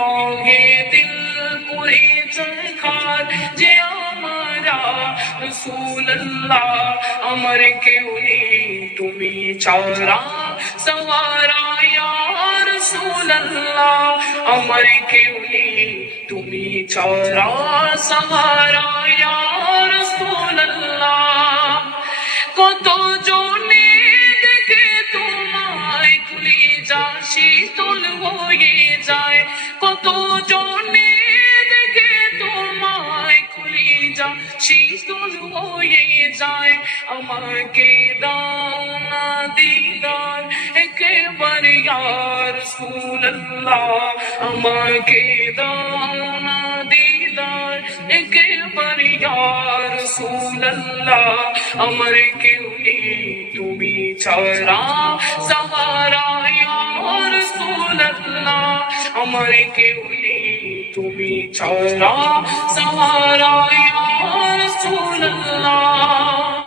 রঙে দিল পুরে চখার যে আমারা রাসূলুল্লাহ আমার কেউ নেই তুমি ছাড়া সওয়ারা ইয়া রাসূলুল্লাহ আমার কেউ নেই তুমি ছাড়া সওয়ারা ইয়া রাসূলুল্লাহ কত জনে দেখে তোমায় কলিজা শীতল হয়ে যায় কত জনে দেখে তোমায় কলিজা শীতল হয়ে যায় আমাকে দাও না দিদার একবার ইয়া রাসূলুল্লাহ আমাকে দাও না দিদার একবার ইয়া রাসূলুল্লাহ আমার কেউ নেই তুমি ছাড়া সহারা ইয়া রাসূলুল্লাহ আমার কেউ নেই তুমি ছাড়া সহারা